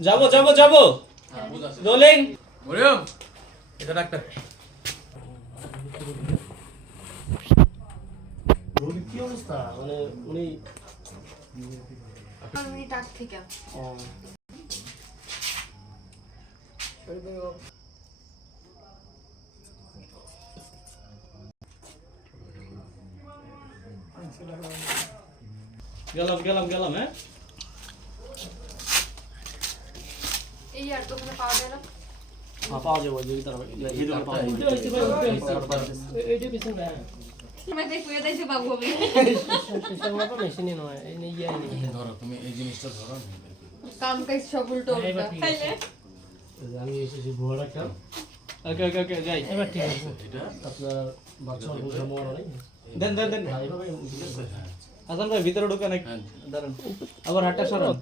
যাবো যাবো যাবো রোলিং মরিয়ম এটা ডাক্তার রোগীর কি অবস্থা মানে উনি আমি ডাক থেকে গেলাম গেলাম গেলাম হ্যাঁ এই আর তো ওখানে পাওয়া যায় না পাওয়া যাবে যদি তার এই দোকানে পাওয়া যাবে এইটা পিছন না मैं देख पुया देसे बाबू হবে সেটা মতো মেশিনই নয় এই নিয়ে যাই নি ধরো তুমি এই জিনিসটা ধরো काम का सब उल्टा उल्टा খাইলে আমি এসেছি ভুয়া ডাক্তার ওকে ওকে ওকে যাই এবার ঠিক আছে এটা আপনার বাচ্চা অল্প মরা নাই দেন দেন দেন এইভাবে ঠিক আছে হাসান ভাই ভিতরে ঢোকেন দাঁড়ান আবার হাতটা সরান